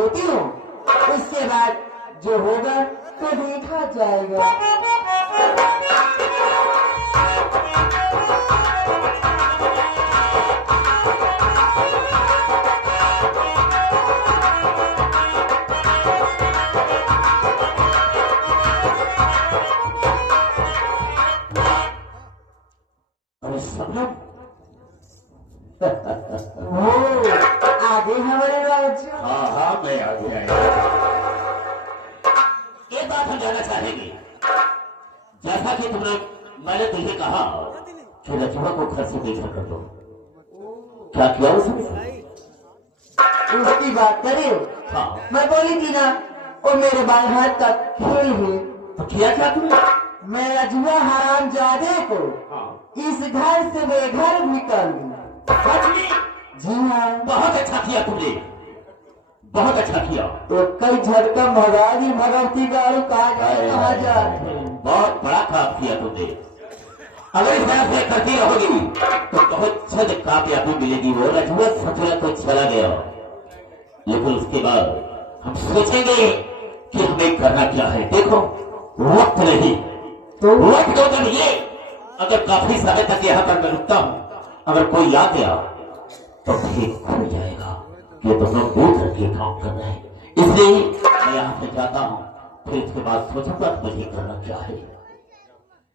लेती हूँ, उसके बाद जो होगा तो देखा जाएगा। अरे सब लोग आगे हमारे राज्य। हाँ मैं आ गया। एक बात हम जानना चाहेंगे, जैसा कि तुमने मैंने तुझे कहा कि लक्ष्मण को घर से बेघर कर दो, क्या किया उसने? उसकी बात करे। हाँ मैं बोली थी ना, वो मेरे बाएं हाथ का खेल है। तो किया क्या तुमने? मैं अजुआ हरामजादे को इस घर से बेघर भी कर दूं। जी हाँ, बहुत अच्छा किया तुमने, बहुत अच्छा किया। तो कई झटका भगानी भगवती गाड़ी कहा जाते। बहुत बड़ा काम किया तुमने। अगर इस तरह से करती रहोगी तो बहुत जल्द कामयाबी मिलेगी। वो रजुआ सचुआ तो चला गया, लेकिन उसके बाद हम सोचेंगे कि हमें करना क्या है। देखो वक्त नहीं, तो वक्त तो नहीं, अगर काफी समय तक यहाँ पर मैं रुकता हूँ, अगर कोई आ गया तो ठीक खुल जाएगा कि तुम लोग दूर करके काम करना है। इसलिए मैं यहाँ से जाता हूँ, फिर इसके बाद सोचूंगा मुझे करना क्या है।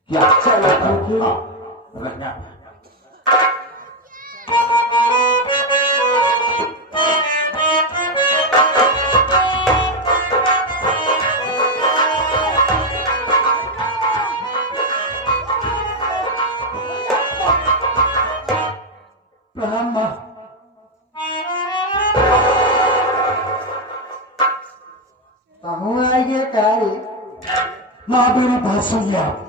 क्या चलो ठीक है। हाँ रखना। प्रणाम माँ। कहूँ आइए कार्य। माँ मेरी बात सुनिए आप।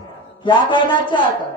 क्या कहना चाहता?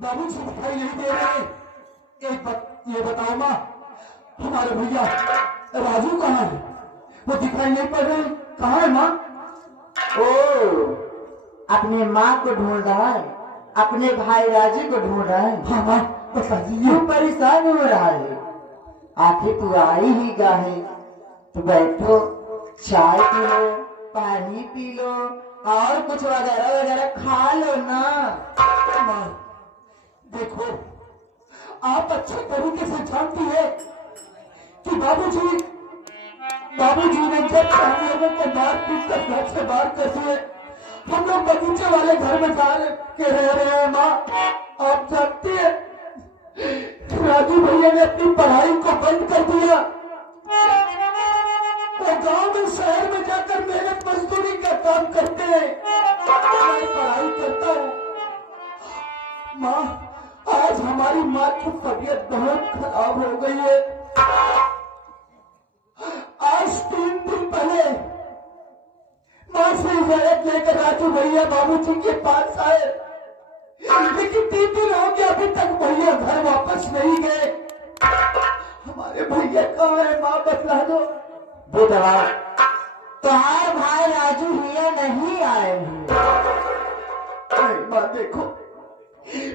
बाबू जी दिखाई नहीं दे रहे। ये बताओ माँ, हमारे भैया राजू कहाँ है? वो दिखाई नहीं पड़ रहे। कहाँ है माँ? ओ, अपने माँ को ढूंढ रहा है, अपने भाई राजू को ढूंढ रहा है। हाँ माँ बताइए। क्यों परेशान हो रहा है? आखिर तू आई ही गा है, तो बैठो, चाय पी लो, पानी पी लो और कुछ वगैरह वगैरह खा लो ना। माँ देखो, आप अच्छे तरीके से जानती है कि बाबूजी ने जब हम लोगों को मार पीट कर घर से बाहर कर दिए, हम लोग बगीचे वाले घर में जा के रह रहे हैं। माँ आप जानती है, राजू भैया ने अपनी पढ़ाई को बंद कर दिया। वो गांव में शहर में जाकर मेहनत मजदूरी का काम करते हैं, मैं पढ़ाई करता हूँ। माँ आज हमारी माँ की तबीयत बहुत खराब हो गई है। आज 3 दिन पहले माँ से इजाजत लेकर राजू भैया बाबूजी के पास आए, लेकिन 3 दिन हो गया अभी तक भैया घर वापस नहीं गए। हमारे भैया कहाँ है माँ बतला दो। बेटवा, तुम्हारे भाई राजू भैया नहीं आए हैं। अरे माँ देखो,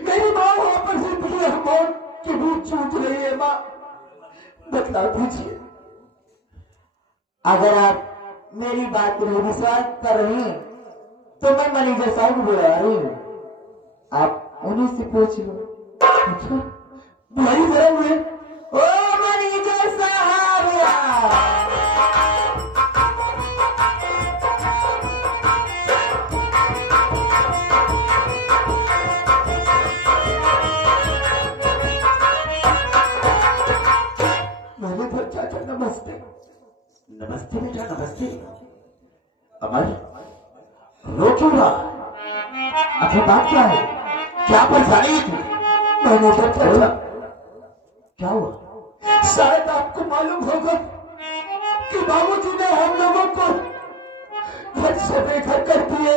मेरी माँ वहां पर से भैया मौत की भूख छूट रही है। माँ बतला दीजिए। अगर आप मेरी बात पर विश्वास कर रही हैं, तो मैं मैनेजर साहब को बुला रही हूँ, आप उन्हीं से पूछ लो। अच्छा बुलाई जरा मुझे। ओ मैनेजर साहब, मैनेजर चाचा नमस्ते। नमस्ते बेटा नमस्ते। अमर रो क्यों रहा? आखिर बात क्या है? क्या परेशानी है तुम्हें? मैनेजर चाचा, क्या हुआ? शायद आपको मालूम होगा कि बाबूजी ने हम लोगों को घर से बेघर कर दिए।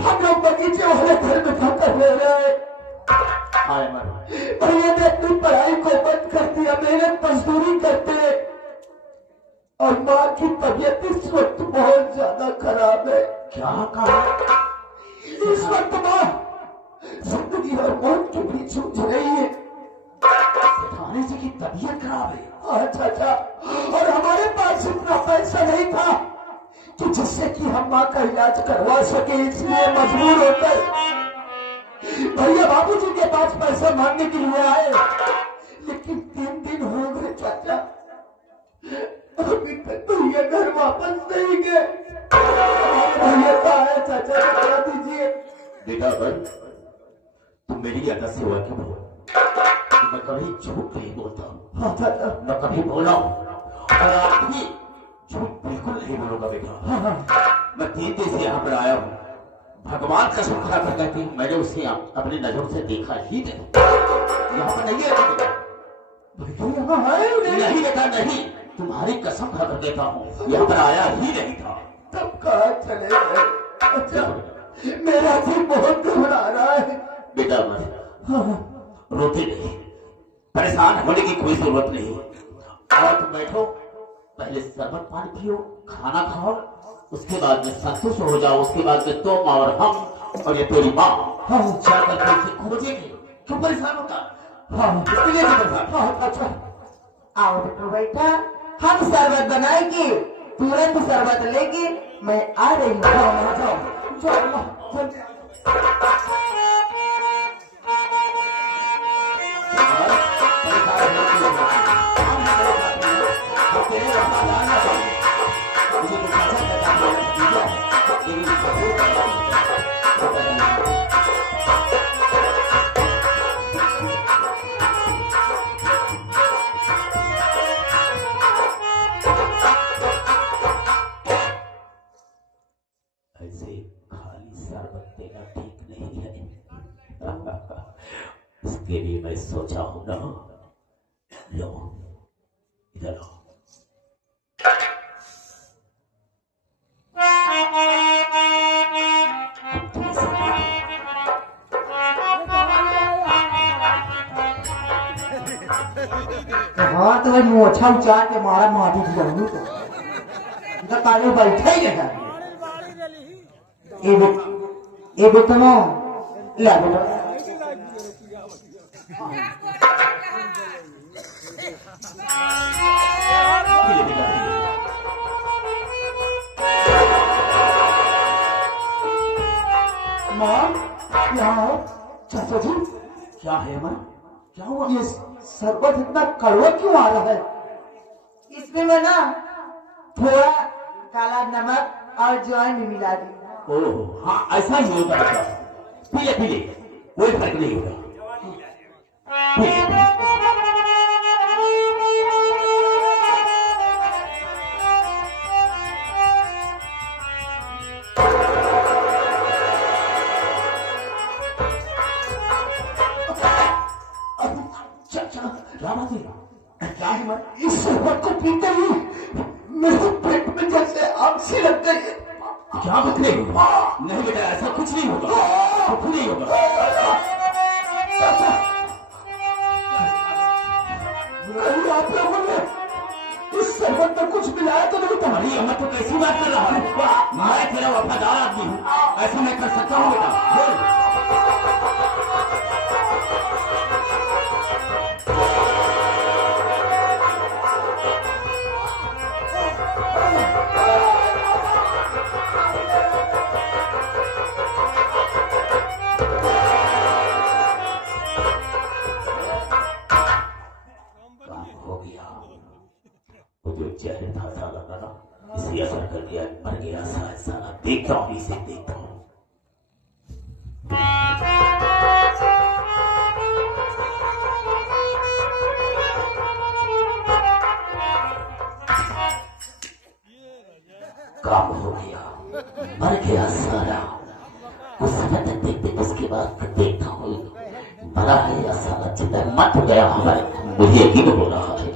हम लोग बगीचे वाले घर में ठोकर ले रहे। भैया ने अपनी पढ़ाई को बंद कर दिया, मेहनत मजदूरी करते, और माँ की तबीयत इस वक्त बहुत ज्यादा खराब है। क्या कहा? इस वक्त माँ जिंदगी और मौत के बीच जूझ रही है। थाने जी की तबीयत खराब है? हाँ चाचा, और हमारे पास इतना पैसा नहीं था कि जिससे कि हम माँ का इलाज करवा सके, इसलिए मजबूर होकर भैया बाबूजी के पास पैसा मांगने के लिए आए। लेकिन 3 दिन हो गए चाचा, अभी तक भैया घर वापस नहीं गए। भैया कहाँ है चाचा, बता दीजिए। बेटा अगर तुम मेरी ज्यादा सेवा क्यों हो? मैं कभी झूठ नहीं बोलता हूँ। हाँ चाचा, मैं कभी बोला हूँ और आप भी झूठ बिल्कुल नहीं बोलूंगा बेटा। मैं 3 दिन से यहाँ पर आया हूँ, भगवान का कसम खा कर कहती हूँ, मैंने उसे अपनी नजरों से देखा ही नहीं। यहाँ पर नहीं है नहीं बेटा, नहीं, तुम्हारी कसम खा कर कहता हूँ, यहाँ पर आया ही नहीं था। तब कहाँ चले गए? अच्छा, मेरा दिल बहुत घबरा रहा है। बेटा मत रोते नहीं, परेशान होने की कोई जरूरत नहीं। और तुम बैठो, पहले शरबत पानी पियो, खाना खाओ, उसके बाद में संतुष्ट हो जाओ। उसके बाद में तुम और हम और ये तेरी माँ जाकर के उसे खोजेंगे। क्यों परेशान होता? इसके लिए क्यों परेशान? अच्छा, आओ बेटो बेटा, हम शरबत बनाएगी, तुरंत शरबत लेगी, मैं आ रही हूँ। ऐसे खाली शरबत देना ठीक नहीं है। इसके लिए मैं सोचा हूं ना, लो इधर लो। हाँ तो भाई मोछा उचार के मारा माटी जरूर तो इधर ताले बैठे ही है। ए बेटो नो ले बेटो, माँ यहाँ आओ। चाचा जी, क्या है अमर, क्या हुआ? ये शरबत इतना कड़वा क्यों आ रहा है? इसमें मैं ना थोड़ा काला नमक और ज्वाइन भी मिला दी। ओह हाँ, ऐसा ही होता है। पी ले कोई फर्क नहीं होगा। पी ले। क्या है? इस शरबत को पीते ही मेरे पेट में जैसे आग सी लग गई। क्या कुछ नहीं होगा? नहीं बेटा, ऐसा कुछ नहीं होगा, कुछ नहीं होगा। कहीं आप लोगों ने इस शरबत में कुछ मिलाया तो नहीं? तुम्हारी अम्मा तो कैसी बात कर रहा है? मैं तेरा वफादार आदमी हूँ, ऐसा मैं कर सकता हूँ बेटा? बोल। जहर था साला ना, इसे असर कर दिया, मर गया साला। देखता हूँ इसे, देखता हूँ। काम हो गया। मर गया सारा। कुछ समय तक देखते, उसके बाद देखता हूँ मरा है या सारा जिंदा मत गया हमारे, मुझे यकीन हो रहा है।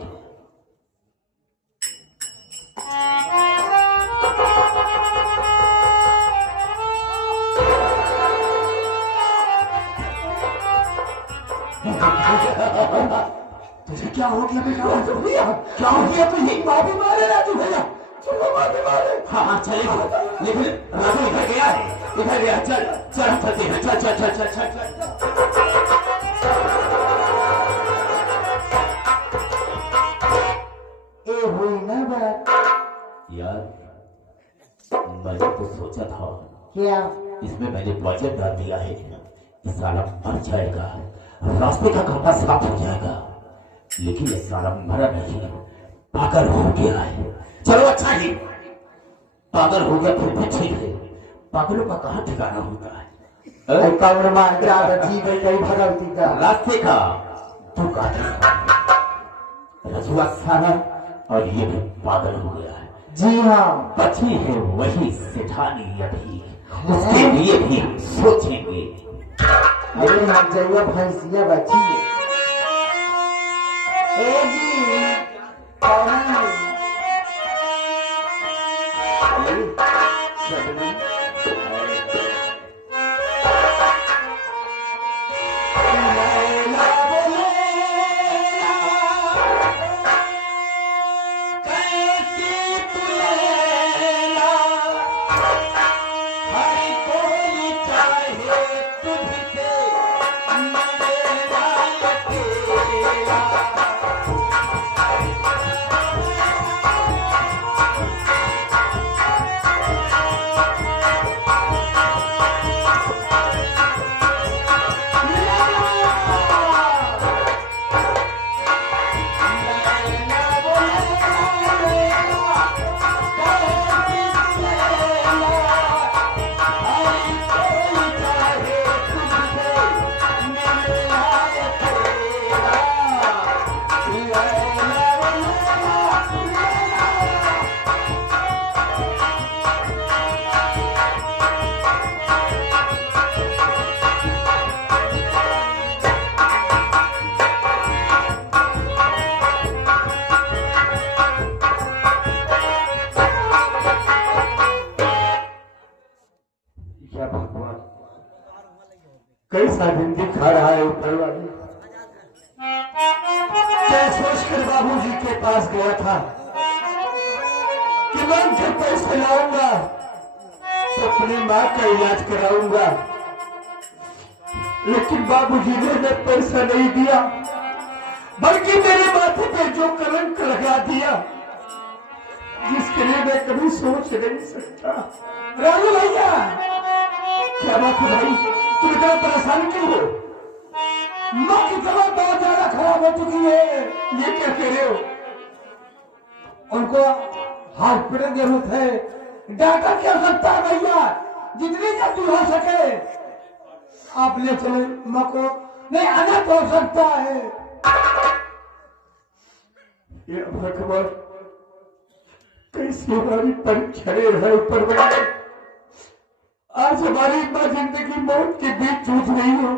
तुझे क्या हो गया भैया? क्या हो गया तुझे? माफी मारे राजू भैया, चलो माफी मारे। हाँ चलेगा, लेकिन राजू इधर गया है, इधर गया। चल चल चलते हैं, चल चल चल चल चल चल। ये हुई ना बात। यार मैंने तो सोचा था, क्या? इसमें मैंने वजन डाल दिया है, ये साला मर जाएगा, रास्ते का खंभा साफ हो जाएगा, लेकिन ये साला मरा नहीं, पागल हो गया है। चलो अच्छा ही, पागल हो गया फिर भी ठीक है, पागलों का कहाँ ठिकाना होता है। कब्र मार के आधा जी गई कहीं भगवती का रास्ते का तू काटे, रजुआ साला और ये भी पागल हो गया है। जी हाँ, बची है वही सेठानी अभी, उसके लिए भी सोचेंगे। अरे हम जरूर भैंसिया बची है। ए जी कौन है? कैसा दिन दिखा रहा है ऊपर वाले। क्या सोचकर बाबूजी के पास गया था कि मैं उनसे पैसे लाऊंगा तो अपनी माँ का इलाज कराऊंगा, लेकिन बाबूजी ने पैसा नहीं दिया, बल्कि मेरे माथे पे जो कलंक लगा दिया जिसके लिए मैं कभी सोच नहीं सकता। राजू भैया, क्या बात है भाई, तुम इतना परेशान क्यों हो? माँ की तबीयत बहुत ज्यादा खराब हो चुकी है। ये क्या कह रहे हो? उनको हॉस्पिटल की जरूरत है, डॉक्टर की आवश्यकता है भैया, जितनी जल्दी हो सके आप ले चले माँ को, नहीं अनंत हो सकता है। ये भगवान कैसी हमारी परीक्षा ले रहा है ऊपर वाले। आज हमारी माँ जिंदगी मौत के बीच जूझ रही है,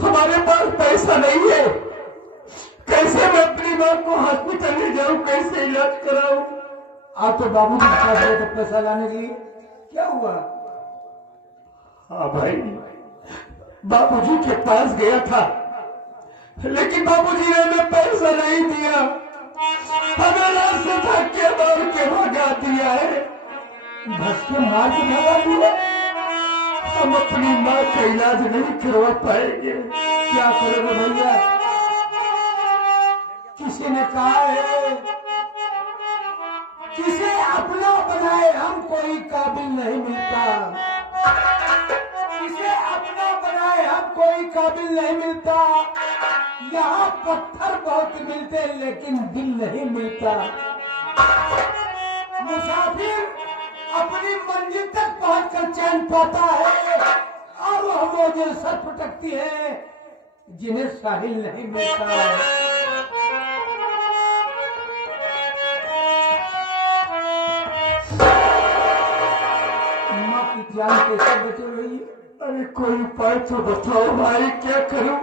हमारे पास पैसा नहीं है, कैसे मैं अपनी माँ को हॉस्पिटल ले जाऊं, कैसे इलाज कराऊं? आप तो बाबू के पास गए थे पैसा लाने के लिए, क्या हुआ? हाँ भाई, बाबूजी के पास गया था, लेकिन बाबूजी ने हमें पैसा नहीं दिया, हमें रास्ते तक के मार के भगा दिया है। बस के मार के भगा दिया, हम अपनी माँ का इलाज नहीं करवा पाएंगे, क्या करोगे भैया? किसी ने कहा है, किसे अपना बनाए हम कोई काबिल नहीं मिलता, किसे अपना बनाए हम कोई काबिल नहीं मिलता। यहाँ पत्थर बहुत मिलते लेकिन दिल नहीं मिलता। मुसाफिर अपनी मंजिल तक पहुंचकर चैन पाता है, और वो जो सर फटकती है जिन्हें साहिल नहीं मिलता। जान कैसे बचे रही? अरे कोई उपाय तो बताओ भाई, क्या करूं?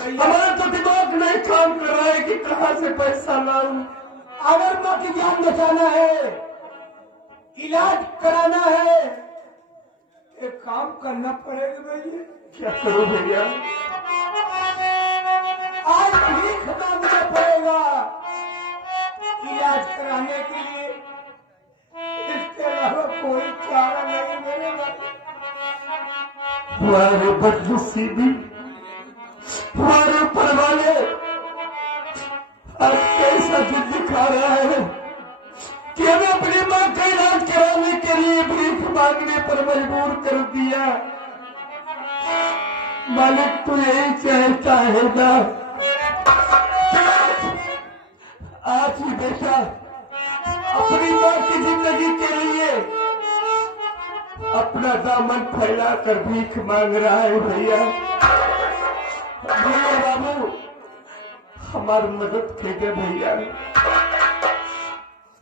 हमारा तो दिमाग नहीं काम कर रहा है कि कहां से पैसा लाऊं। अगर माँ की जान बचाना है, इलाज कराना है, एक काम करना पड़ेगा भैया। क्या करूं भैया? आज भीख मांगना पड़ेगा इलाज कराने के लिए, इसके अलावा कोई चारा नहीं मेरे भाई। हमारे बदनसीबी, हमारे ऊपर वाले आज कैसा दिन दिखा रहा है कि हमें अपनी मां का इलाज कराने के लिए भीख मांगने पर मजबूर कर दिया। मालिक तू यही चाहता है ना, आज ही बेटा अपनी मां की जिंदगी के लिए अपना दामन फैलाकर भीख मांग रहा है। भैया भैया बाबू हमारी मदद कीजिए भैया,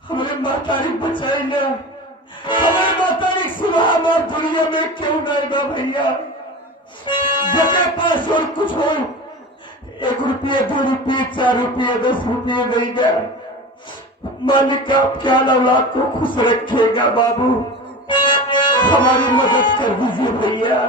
हमारे मातारी बचाई ना, हमारे मातारी सिवा हमारे दुनिया में क्यों नहीं बा भैया। जिसके पास और कुछ हो, 1 रुपये 2 रुपये 4 रुपये 10 रुपये देगा, मालिक आपके औलाद को खुश रखेगा। बाबू हमारी मदद कर दीजिए भैया।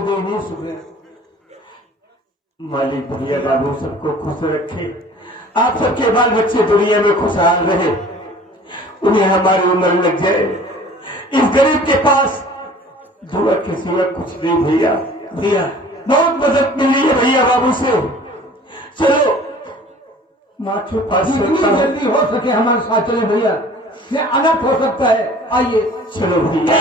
दे ही सुने। मालिक भैया बाबू सबको खुश रखे, आप सबके बाल बच्चे दुनिया में खुशहाल रहे, उन्हें हमारी उम्र लग जाए। इस गरीब के पास दुआ के सिवा कुछ नहीं भैया। भैया बहुत मदद मिली है भैया बाबू से। चलो माँ के पास जितनी जल्दी हो सके हमारे साथ चले भैया, ये अनर्थ हो सकता है। आइए चलो भैया।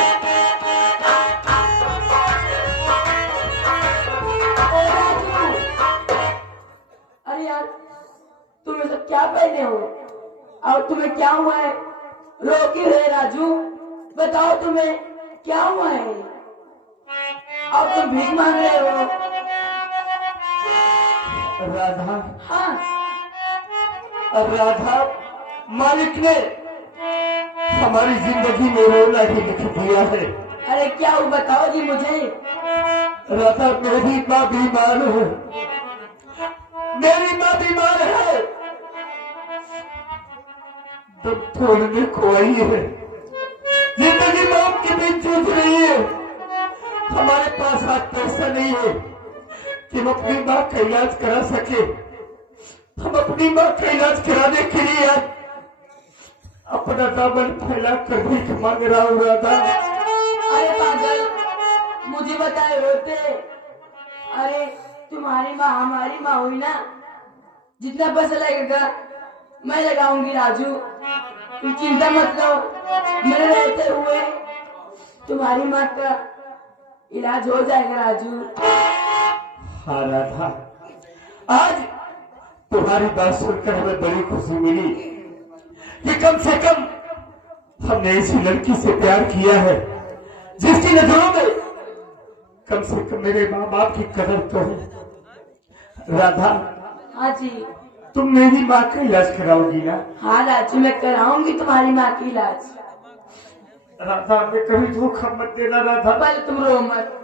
अरे यार, तुम सब क्या पहने हो और तुम्हें क्या हुआ है? रो क्यों रहे राजू? बताओ तुम्हें क्या हुआ है और तुम भीख मांग रहे हो? राधा, हाँ, राधा, मालिक ने हमारी जिंदगी में रोना ही लिख दिया है। अरे क्या हुआ बताओ जी मुझे। राधा मेरी माँ बीमार है, मेरी माँ बीमार है, दम तोड़ने को आई है, जिंदगी मौत के बीच जूझ रही है। हमारे पास आज पैसा नहीं है कि हम अपनी माँ का इलाज करा सके। हम अपनी माँ का इलाज कराने के लिए आज अपना दामन फैला कर भीख मांग रहा हूँ राधा। अरे पागल, मुझे बताए होते। अरे तुम्हारी माँ हमारी माँ हुई ना, जितना पैसा लगेगा मैं लगाऊंगी राजू, तुम चिंता मत लो। मेरे रहते हुए तुम्हारी माँ का इलाज हो जाएगा राजू। हाँ राधा, आज तुम्हारी बात सुनकर हमें बड़ी खुशी मिली कि कम से कम हमने ऐसी लड़की से प्यार किया है जिसकी नजरों में कम से कम मेरे माँ बाप की कदर तो है। राधा, हाँ जी, तुम मेरी माँ का इलाज कराओगी ना? हाँ राजू, मैं कराऊंगी तुम्हारी माँ की इलाज। राधा, हमें कभी धोखा मत देना राधा। बल तुम रो मत।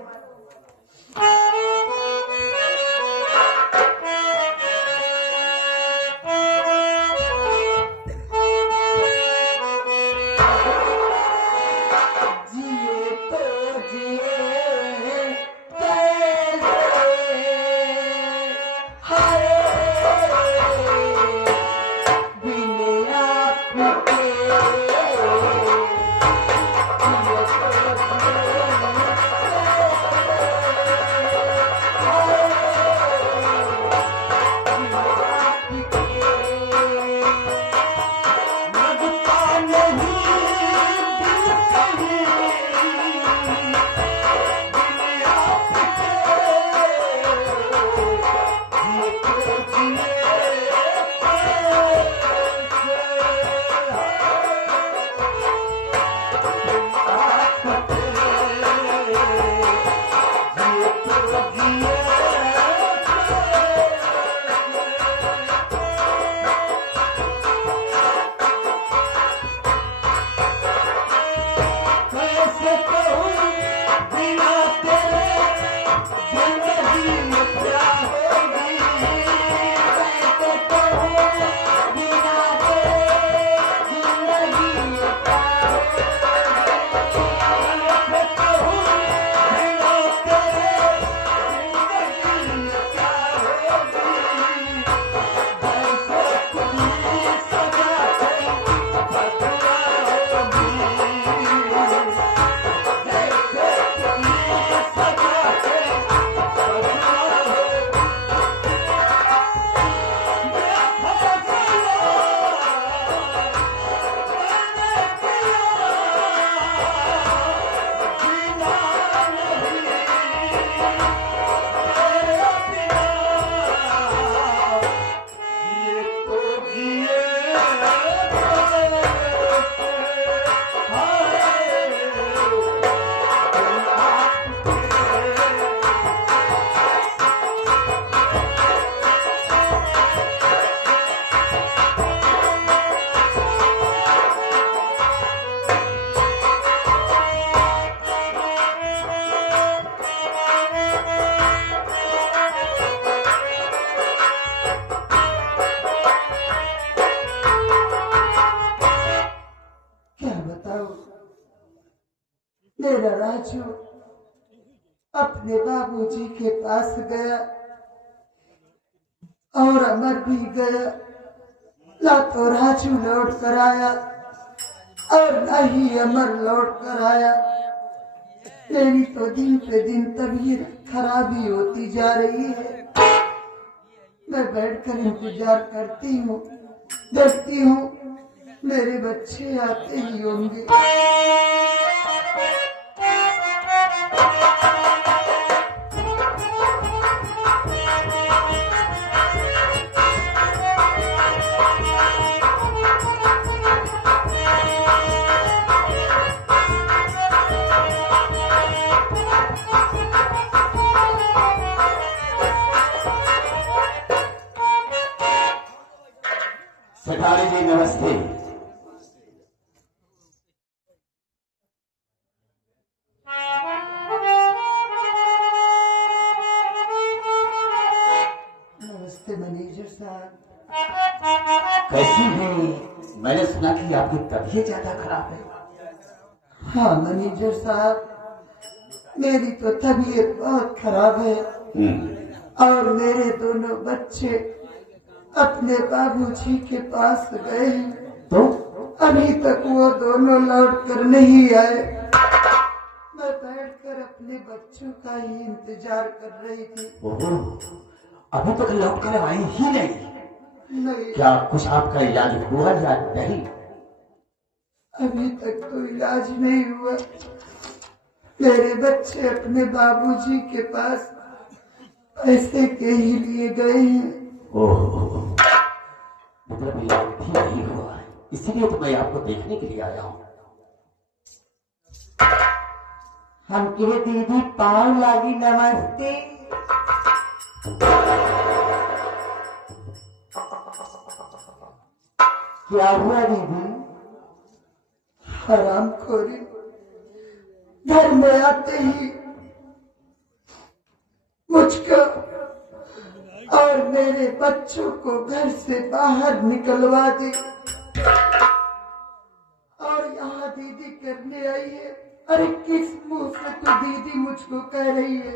मेरा राजू अपने बाबूजी के पास गया और अमर भी गया, ना तो राजू लौट कर आया और ना ही अमर लौट कर आया। मेरी तो दिन पे दिन तबीयत खराबी होती जा रही है। मैं बैठकर इंतजार करती हूँ, देखती हूँ मेरे बच्चे आते ही होंगे। सेठानी जी नमस्ते। नमस्ते मैनेजर साहब। कैसी हैं? मैंने सुना कि आपकी तबीयत ज्यादा खराब है। हाँ मैनेजर साहब, मेरी तो तबीयत बहुत खराब है और मेरे दोनों बच्चे अपने बाबूजी के पास गए हैं, तो अभी तक वो दोनों लौट कर नहीं आए। मैं बैठकर अपने बच्चों का ही इंतजार कर रही थी। ओहो, अभी तक लौट कर आए ही नहीं। नहीं, क्या कुछ आपका इलाज हुआ या नहीं? अभी तक तो इलाज नहीं हुआ। मेरे बच्चे अपने बाबूजी के पास पैसे के ही लिए गए हैं। ओह, मतलब इलाज भी नहीं हुआ है, इसीलिए तो मैं आपको देखने के लिए आया हूँ। हम के दीदी पाँव लागी नमस्ते। क्या हुआ दीदी? हरामखोरी, घर में आते ही मुझको और मेरे बच्चों को घर से बाहर निकलवा दी और यहाँ दीदी करने आई है। अरे किस मुंह से तो दीदी मुझको कह रही है?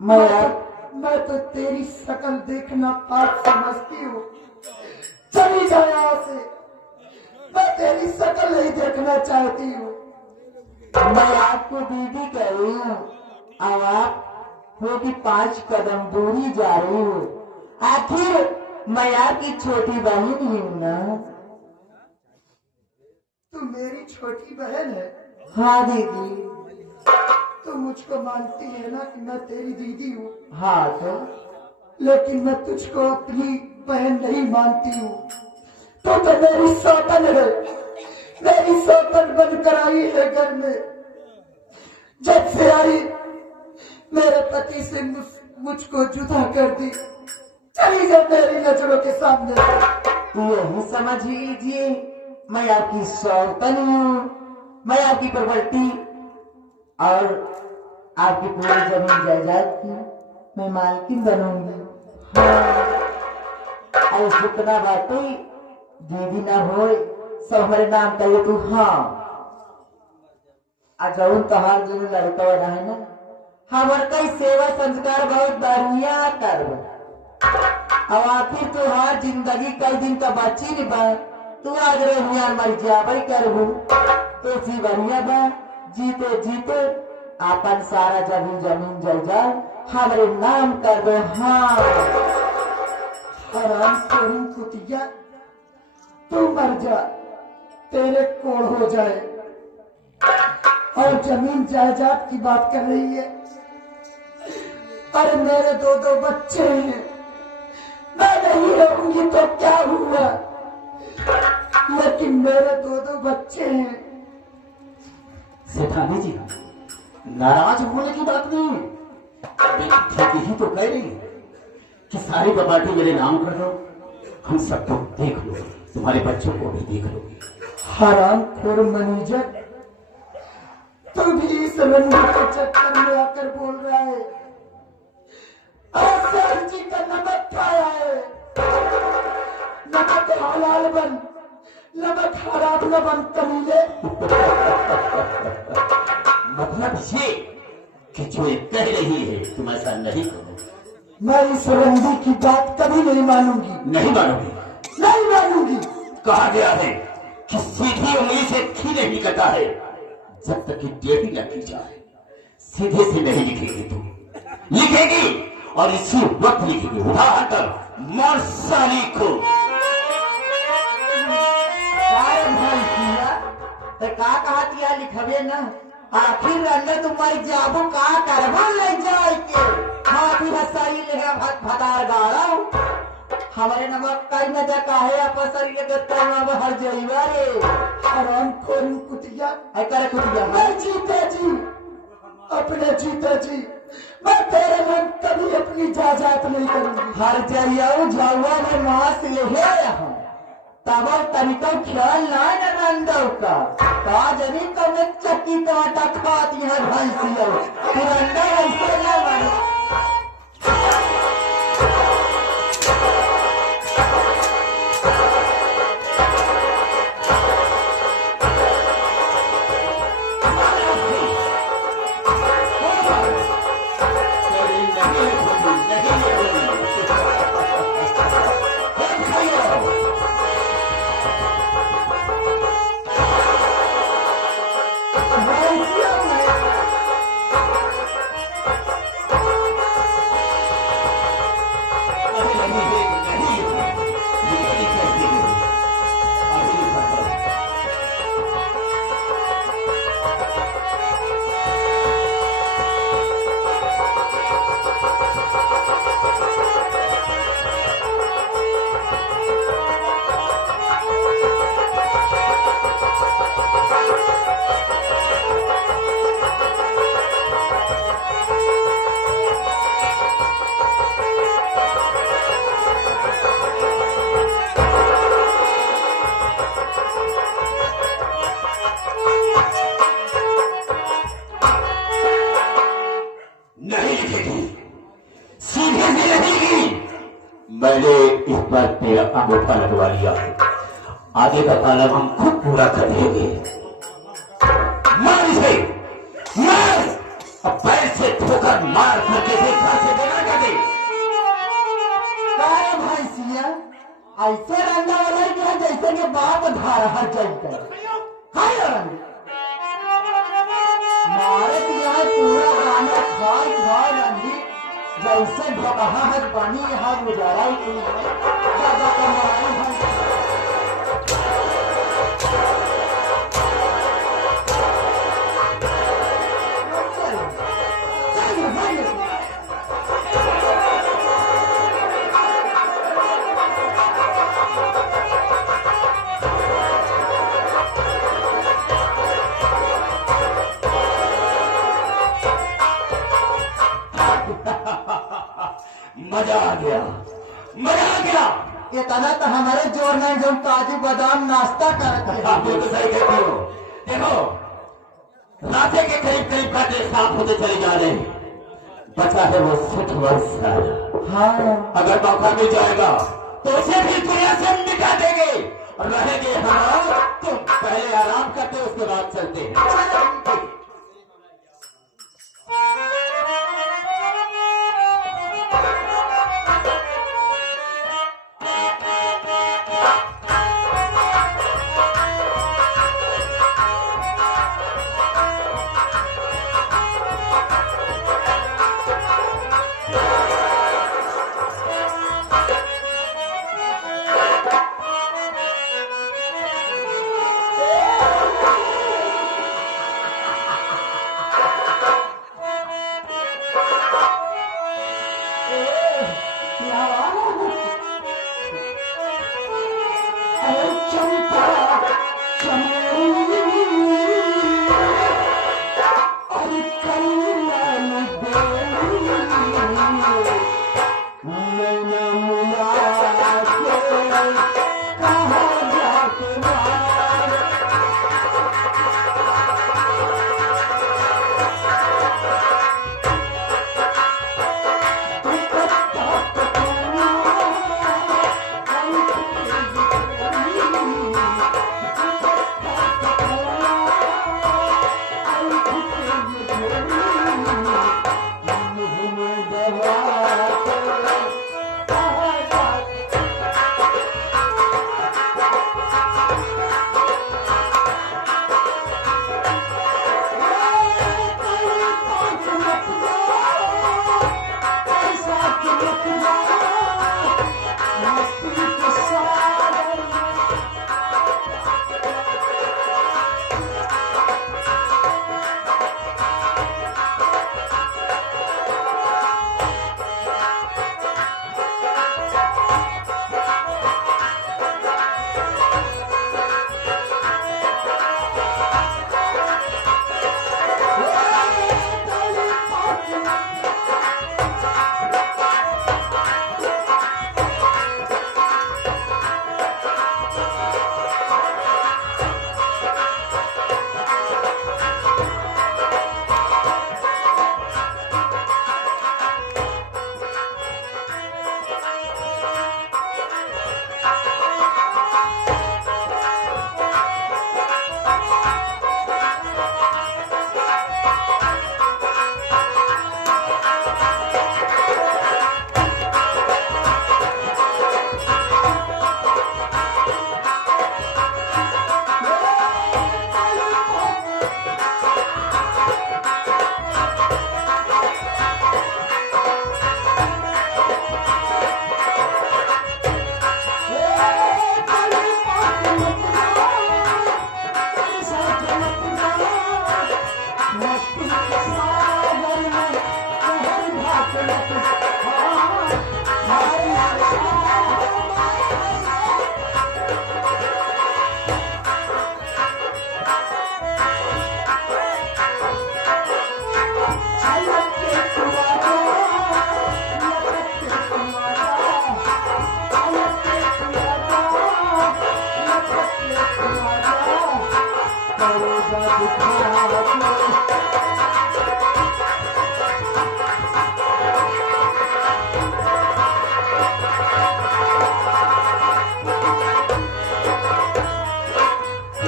मैं तो तेरी शक्ल देखना पाप समझती हूँ। चली जा यहाँ से, मैं तेरी शक्ल नहीं देखना चाहती हूँ। मैं आपको दीदी कह रही हूँ, अब आप वो की 5 कदम दूरी जा रही हो। आखिर मैं आपकी छोटी बहन ही हूँ ना। तू मेरी छोटी बहन है? हाँ दीदी। तू मुझको मानती है ना कि मैं तेरी दीदी हूँ? हाँ तो लेकिन मैं तुझको अपनी बहन नहीं मानती हूँ। तू तो मेरी सौतन है, मेरी सौतन बनकर आई है घर में। जब से आई मेरे पति से मुझको जुदा कर दी। चली जा मेरी नजरों के सामने। तो यही समझ लीजिए, मैं आपकी सौतन हूँ, मैं आपकी प्रॉपर्टी और आपकी पूरी जमीन जायदाद की मैं मालकिन बनूंगी। हाँ, और जितना बातें दीदी ना हो सब हमारे नाम का ये तू। हाँ, अजौन तहार जो लड़का वाला है ना, हमार कई सेवा संस्कार बहुत बढ़िया कर। अब आखिर तुहार जिंदगी कई दिन का बची नहीं बा, तू आज रोहियार मर जाबई करबू तो जी बढ़िया बा। जीते जीते अपन सारा जमीन जायदाद हमारे नाम कर दो। हाँ, हराम खोरी कुतिया, तू मर जा, तेरे कोड़ हो जाए। और जमीन जायदाद की बात कर रही है। अरे मेरे 2 बच्चे हैं, मैं नहीं रहूंगी तो क्या हुआ, लेकिन मेरे 2 बच्चे हैं। सेठानी जी, नाराज होने की बात नहीं, ठीक ही तो कह रही कि सारी प्रॉपर्टी मेरे नाम कर दो, हम सबको देख लो, तुम्हारे बच्चों को भी देख लो। हराम खोर मैनेजर, तू भी इस रंग के चक्कर में आकर बोल रहा है। सर जी का नमक खाया है, नमक हलाल बन, नमक हराम न बन कमीले। मतलब ये कि जो ये कह रही है तुम ऐसा नहीं करो। मैं इस रंडी की बात कभी नहीं मानूंगी। नहीं मानोगे? नहीं मानूंगी। कहा गया है कि सीधी उंगली से खी नहीं निकलता है जब तक कि टेढ़ी न की जाए। सीधे से नहीं लिखेगी तू, लिखेगी और इसी वक्त लिखेगी। उदाहरण कर मौसा लिखो। काय भाई किया तो का कहा दिया लिखबे न। आखिर रंडे तुम्हारी जाबू का करबो ले जाए के हाथी हसाई ले भात भतार गाड़ा हमारे नमक कई न जा काहे अपसरी ले गत्ता में हर जईवा रे हराम खोरी कुतिया। आई करे कुतिया मैं जीते जी, अपने जीते जी मैं तेरे मन कभी अपनी जायदाद नहीं करूंगी। हर जइयाऊ झौवा में मांस ले यहाँ तब तनिको ख्याल ना न रंडो का जनी तो में चक्की कांटा खाती है भैंसिया रंडा ऐसे ना बने। मैंने इस बार तेरा अंगूठा लगवा लिया है, आगे का कालम हम खुद पूरा कर देंगे। मार इसे, मार! अब पैर से ठोकर मार करके देखा से देना कर दे। काय भैंसिया ऐसे रंडा वाला के जैसे के बाप धार हर चलते काय रंग मारे दिया है पूरा गाना खाई खाई रंगी जैसे भगहा है बनी यहाँ गुजारा ही की दादा का मारी है मजा आ गया, मजा आ गया। इतना तो हमारे जोर में जो काजू बादाम नाश्ता करते आप तो सही कहती हो। देखो रास्ते के करीब करीब कांटे साफ होते चले जा रहे हैं, बचा है वो 60 वर्ष का। हाँ अगर मौका मिल जाएगा तो उसे भी दुनिया से मिटा देंगे और रहेंगे हम। तुम पहले आराम करते उसके बाद चलते हैं।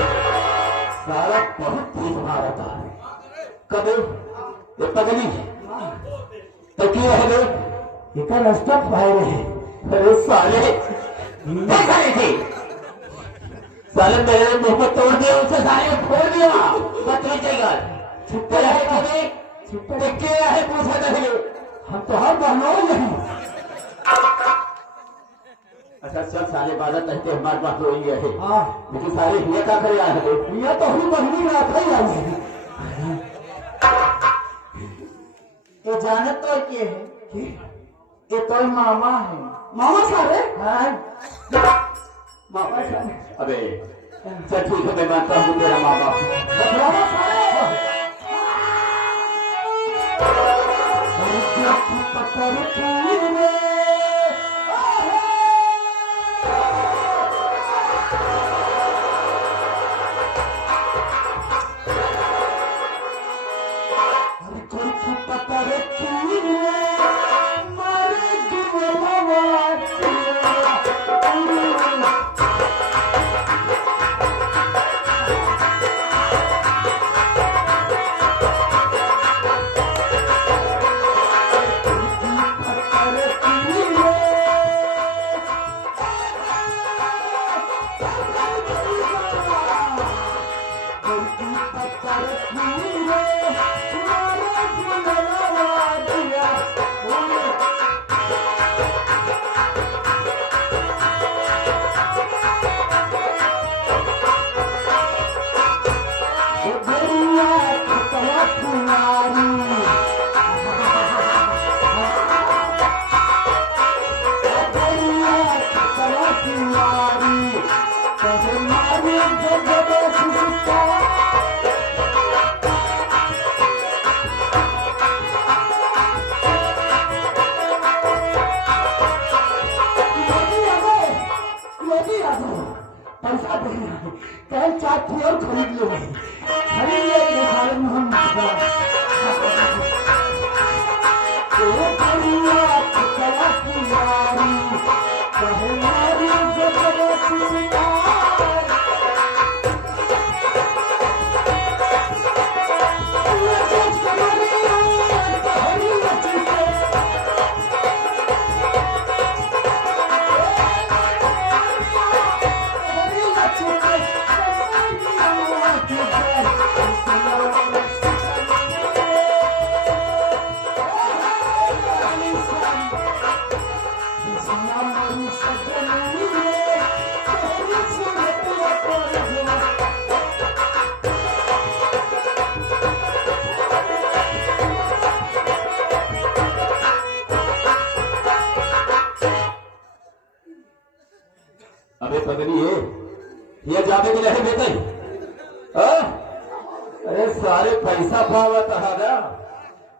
सारा बहुत तेज मारा था कभी ये पगली तो क्या है लोग एक रास्ता फायर है। अरे साले कैसा थे साले मेरे मुंह को तोड़ दिया उसे साले को फोड़ दिया बदतमीजेगा छुट्टे है कभी छुट्टे क्या है पूछा नहीं हम तो हर बहनों नहीं। अच्छा चल साले बादल कहते हमारे पास तो ही है हाँ लेकिन साले ये क्या करे आए हैं ये तो हुई बहनी ना था ही ये जानत तो के है ये तो मामा है। मामा सारे हाँ मामा सारे अबे चल ठीक है मैं मानता हूँ तेरा माँ बाप मामा सारे पत्थर पूरे पैसा देना है कल चार और खरीद लो खरीद ले सारे में हम अबे पगड़ी है ये जाने के लिए है बेटा अरे सारे पैसा पावा तहारा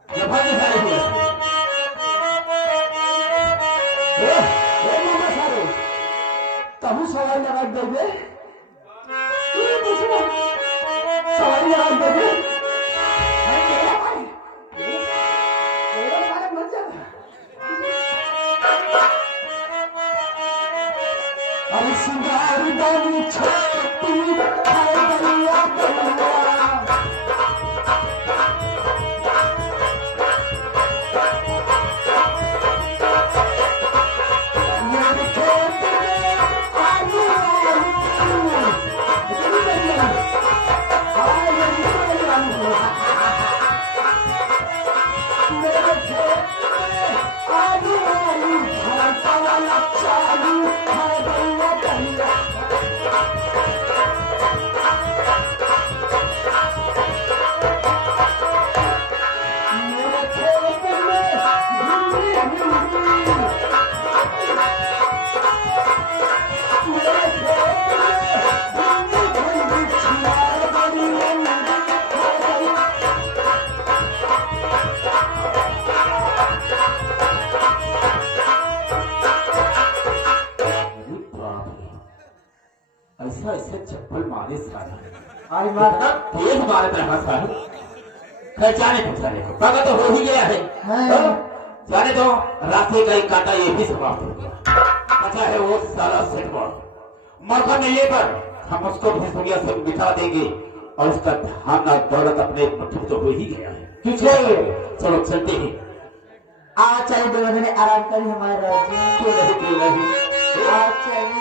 जब सारे तहु सवाल लगा देंगे सवाल लगा देंगे अरे सिंगार दानी छोटी है बलिया बलिया ऐसा ऐसे चप्पल मारे सारा आई माता तेज मारे रहा साहब। खैर जाने को पता तो हो ही गया है। जाने तो रास्ते का एक कांटा ये भी समाप्त हो गया। अच्छा है वो सारा सेटवा मौका मिलने पर हम उसको भी दुनिया से मिटा देंगे और उसका धन और दौलत अपने मुट्ठी तो हो ही गया है। चलो चलते हैं। आ चले दोनों जने आराम करें हमारे राज्य। क्यों नहीं आ चले।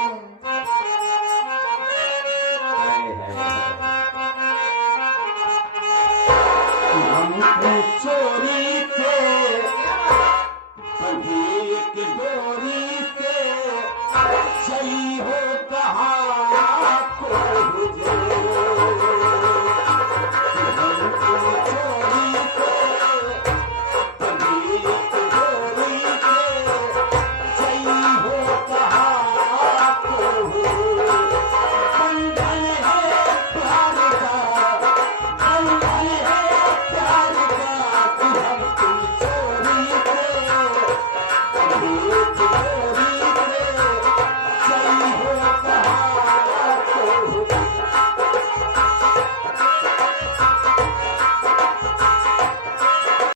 चोरी से एक डोरी से चली हो कहा